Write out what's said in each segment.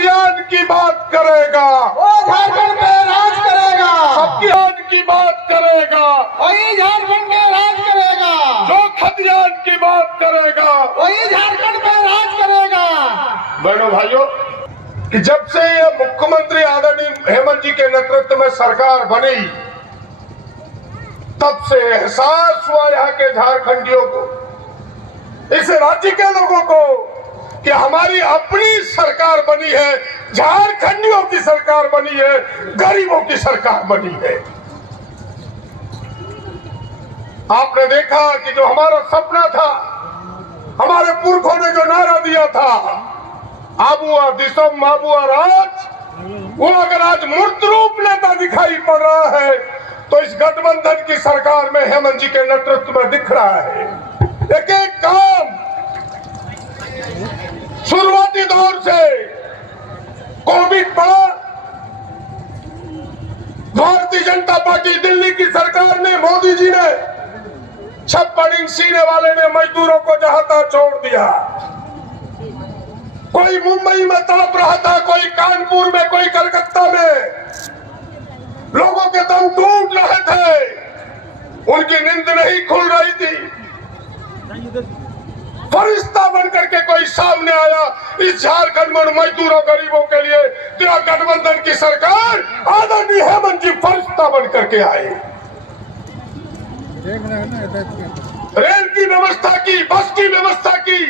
खतियान की बात करेगा वो झारखंड पे राज करेगा। खतियान की बात करेगा वही झारखंड पे राज करेगा। जो खतियान की बात करेगा वही झारखंड पे राज करेगा। बहनों भाइयों, कि जब से ये मुख्यमंत्री आदरणीय हेमंत जी के नेतृत्व में सरकार बनी, तब से एहसास हुआ यहाँ के झारखंडियों को, इस राज्य के लोगों को, कि हमारी अपनी सरकार बनी है, झारखंडियों की सरकार बनी है, गरीबों की सरकार बनी है। आपने देखा कि जो हमारा सपना था, हमारे पुरखों ने जो नारा दिया था, आबुआ दिसम आबुआ राज, वो अगर आज मूर्त रूप लेता दिखाई पड़ रहा है तो इस गठबंधन की सरकार में हेमंत जी के नेतृत्व में दिख रहा है। एक एक काम शुरुआती दौर से कोविड पड़ा, भारतीय जनता पार्टी दिल्ली की सरकार ने, मोदी जी ने, 56 इंच सीने वाले ने मजदूरों को जहां तहां छोड़ दिया। कोई मुंबई में तड़प रहा था, कोई कानपुर में, कोई कलकत्ता में, लोगों के दम टूट रहे थे, उनकी नींद नहीं खुल रही थी। फरिश्ता बनकर के कोई सामने आया इस झारखंड में मजदूरों गरीबों के लिए, तेरा गठबंधन की सरकार आदरणीय हेमंत जी फरिश्ता बनकर के आए। रेल की व्यवस्था की, बस की व्यवस्था की,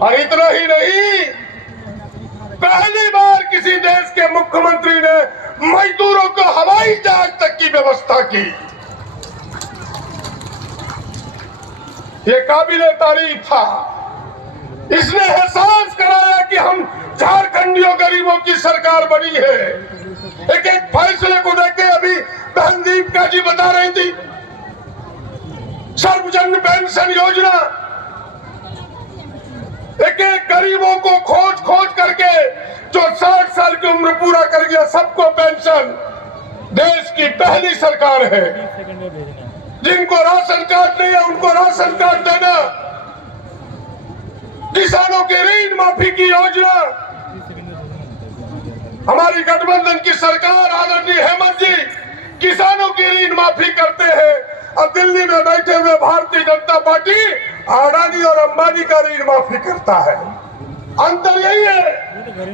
और इतना ही नहीं, पहली बार किसी देश के मुख्यमंत्री ने मजदूरों को हवाई जहाज तक की व्यवस्था की। ये काबिले तारीफ था। इसने एहसास कराया कि हम झारखंडियों गरीबों की सरकार बनी है। एक एक फैसले को देखे, अभी बहन दीपिका जी बता रही थी, सर्वजन पेंशन योजना, एक एक गरीबों को खोज खोज करके, जो 60 साल की उम्र पूरा कर गया सबको पेंशन, देश की पहली सरकार है। जिनको राशन कार्ड नहीं है उनको राशन कार्ड देना, किसानों के ऋण माफी की योजना, हमारी गठबंधन की सरकार आदरणीय हेमंत जी किसानों की ऋण माफी करते हैं, और दिल्ली में बैठे हुए भारतीय जनता पार्टी अडानी और अंबानी का ऋण माफी करता है। अंतर यही है,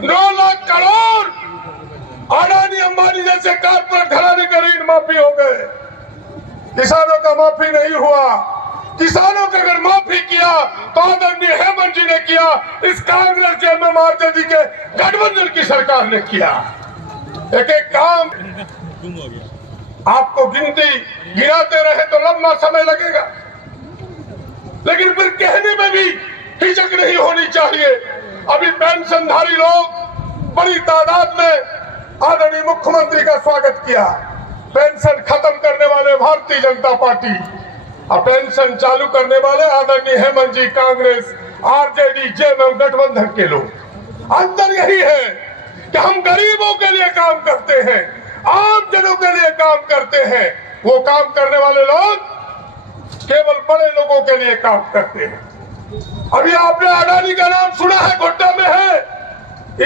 9 लाख करोड़ अडानी अंबानी जैसे कारपोरेट घराने का ऋण माफी हो गए, किसानों का माफी नहीं हुआ। किसानों का अगर माफी किया तो आदरणीय हेमंत जी ने किया, इस कांग्रेस के एमएमआरजेडी के गठबंधन की सरकार ने किया। एक एक काम आपको गिनाते रहे तो लंबा समय लगेगा, लेकिन फिर कहने में भी हिचक नहीं होनी चाहिए। अभी पेंशनधारी लोग बड़ी तादाद में आदरणीय मुख्यमंत्री का स्वागत किया। पेंशन खत्म करने वाले भारतीय जनता पार्टी और पेंशन चालू करने वाले आदरणीय हेमंत जी कांग्रेस, आरजेडी, जेएमएम गठबंधन के लोग। अंतर यही है कि हम गरीबों के लिए काम करते हैं, आम जनों के लिए काम करते हैं। वो काम करने वाले लोग केवल बड़े लोगों के लिए काम करते हैं। अभी आपने अडानी का नाम सुना है, गोड्डा में है,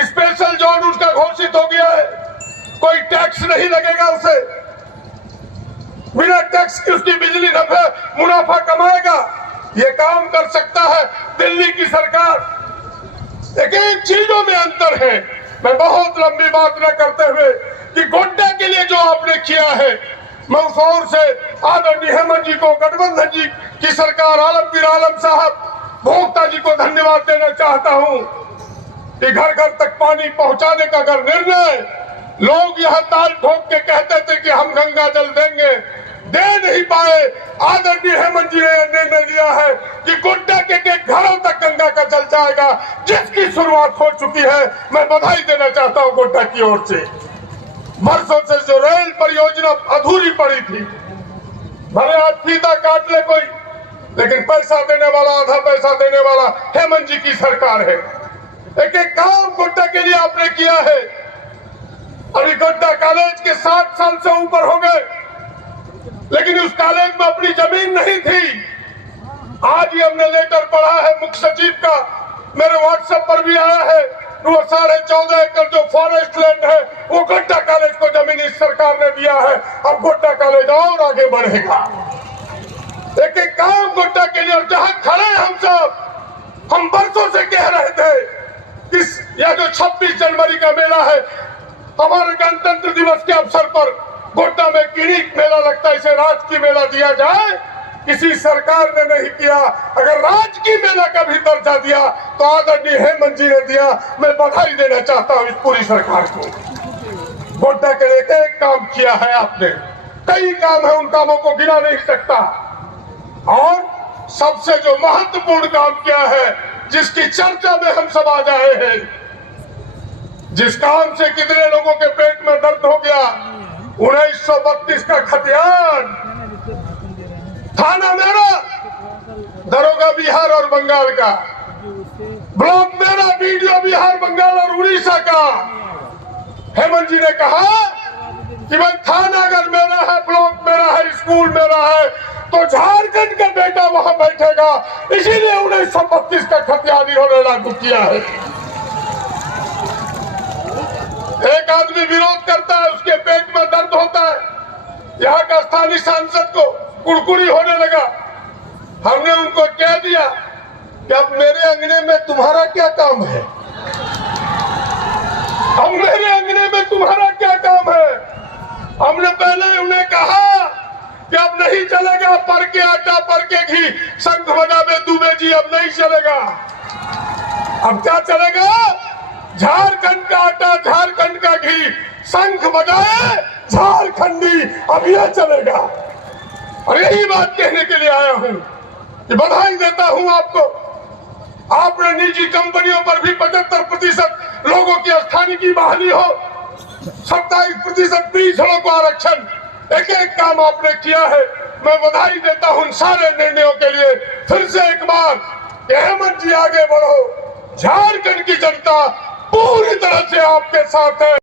स्पेशल जोन उसका घोषित हो गया है, कोई टैक्स नहीं लगेगा उसे, बिना टैक्स की उसकी बिजली मुनाफा कमाएगा। ये काम कर सकता है दिल्ली की सरकार। एक एक चीजों में अंतर है। मैं बहुत लंबी बात न करते हुए कि गोड्डा के लिए जो आपने किया है, मैं उस ओर से आदरणीय हेमंत जी को, गठबंधन जी की सरकार, आलमगीर आलम साहब, भोक्ता जी को धन्यवाद देना चाहता हूं कि घर घर तक पानी पहुंचाने का अगर निर्णय, लोग यहां ताल ठोक के कहते थे कि हम गंगा जल देंगे, दे नहीं पाए, आदरणीय हेमंत जी ने निर्णय लिया है कि गोड्डा के घरों तक गंगा का जल जाएगा, जिसकी शुरुआत हो चुकी है। मैं बधाई देना चाहता हूं गोड्डा की ओर से। वर्षों से जो रेल परियोजना अधूरी पड़ी थी, भले आज फीता काट ले कोई, लेकिन पैसा देने वाला, आधा पैसा देने वाला हेमंत जी की सरकार है। एक एक काम गोड्डा के लिए आपने किया है। अभी गोड्डा कॉलेज के 60 साल से ऊपर हो गए, लेकिन उस कॉलेज में अपनी जमीन नहीं थी। आज ही हमने लेटर पढ़ा है मुख्य सचिव का, मेरे व्हाट्सएप पर भी आया है, वो 14.5 एकड़ जो फॉरेस्ट लैंड है वो गोड्डा कॉलेज को जमीन इस सरकार ने दिया है। अब गोड्डा कॉलेज और आगे बढ़ेगा। एक एक काम गोड्डा के लिए, जहां खड़े हम सब, हम बरसों से कह रहे थे इस यह जो 26 जनवरी का मेला है, हमारे गणतंत्र दिवस के अवसर पर गोड्डा में किरीट मेला लगता है, इसे राजकीय मेला दिया जाए। किसी सरकार ने नहीं किया। अगर राजकीय मेला का भी दर्जा दिया तो आदरणीय हेमंत जी ने दिया। मैं बधाई देना चाहता हूं इस पूरी सरकार को। गोड्डा के लिए एक काम किया है आपने, कई काम है, उन कामों को गिना नहीं सकता। और सबसे जो महत्वपूर्ण काम किया है, जिसकी चर्चा में हम सब आज आए हैं, जिस काम से कितने लोगों के पेट में दर्द हो गया, 1932 का खतियान, थाना मेरा, दरोगा बिहार और बंगाल का, ब्लॉक मेरा, वीडियो बिहार, बंगाल और उड़ीसा का। हेमंत जी ने कहा कि भाई थाना अगर मेरा है, ब्लॉक मेरा है, स्कूल मेरा है, तो झारखंड का बेटा वहां बैठेगा। इसीलिए 1932 का खतियान इन्होंने लागू किया है। एक आदमी विरोध करता है, उसके पेट में दर्द होता है, यहाँ का स्थानीय सांसद को कुड़कुड़ी होने लगा। हमने उनको कह दिया कि अब मेरे अंगने में तुम्हारा क्या काम है, अब मेरे अंगने में तुम्हारा क्या काम है। हमने पहले उन्हें कहा कि अब नहीं चलेगा, पर के आटा पर के घी, शंख बजावे दुबे जी, अब नहीं चलेगा। अब क्या चलेगा? झारखंड का आटा, झारखंड का घी, शंख बजाए झारखंडी, अब यह चलेगा। और यही बात कहने के लिए आया हूं कि बधाई देता हूं आपको। आपने निजी कंपनियों पर भी 75% लोगों की स्थानीय की बहाली हो, 27% पिछड़ों को आरक्षण, एक एक काम आपने किया है। मैं बधाई देता हूं सारे निर्णयों के लिए। फिर से एक बार हेमंत जी आगे बढ़ो, झारखंड की जनता पूरी तरह से आपके साथ है।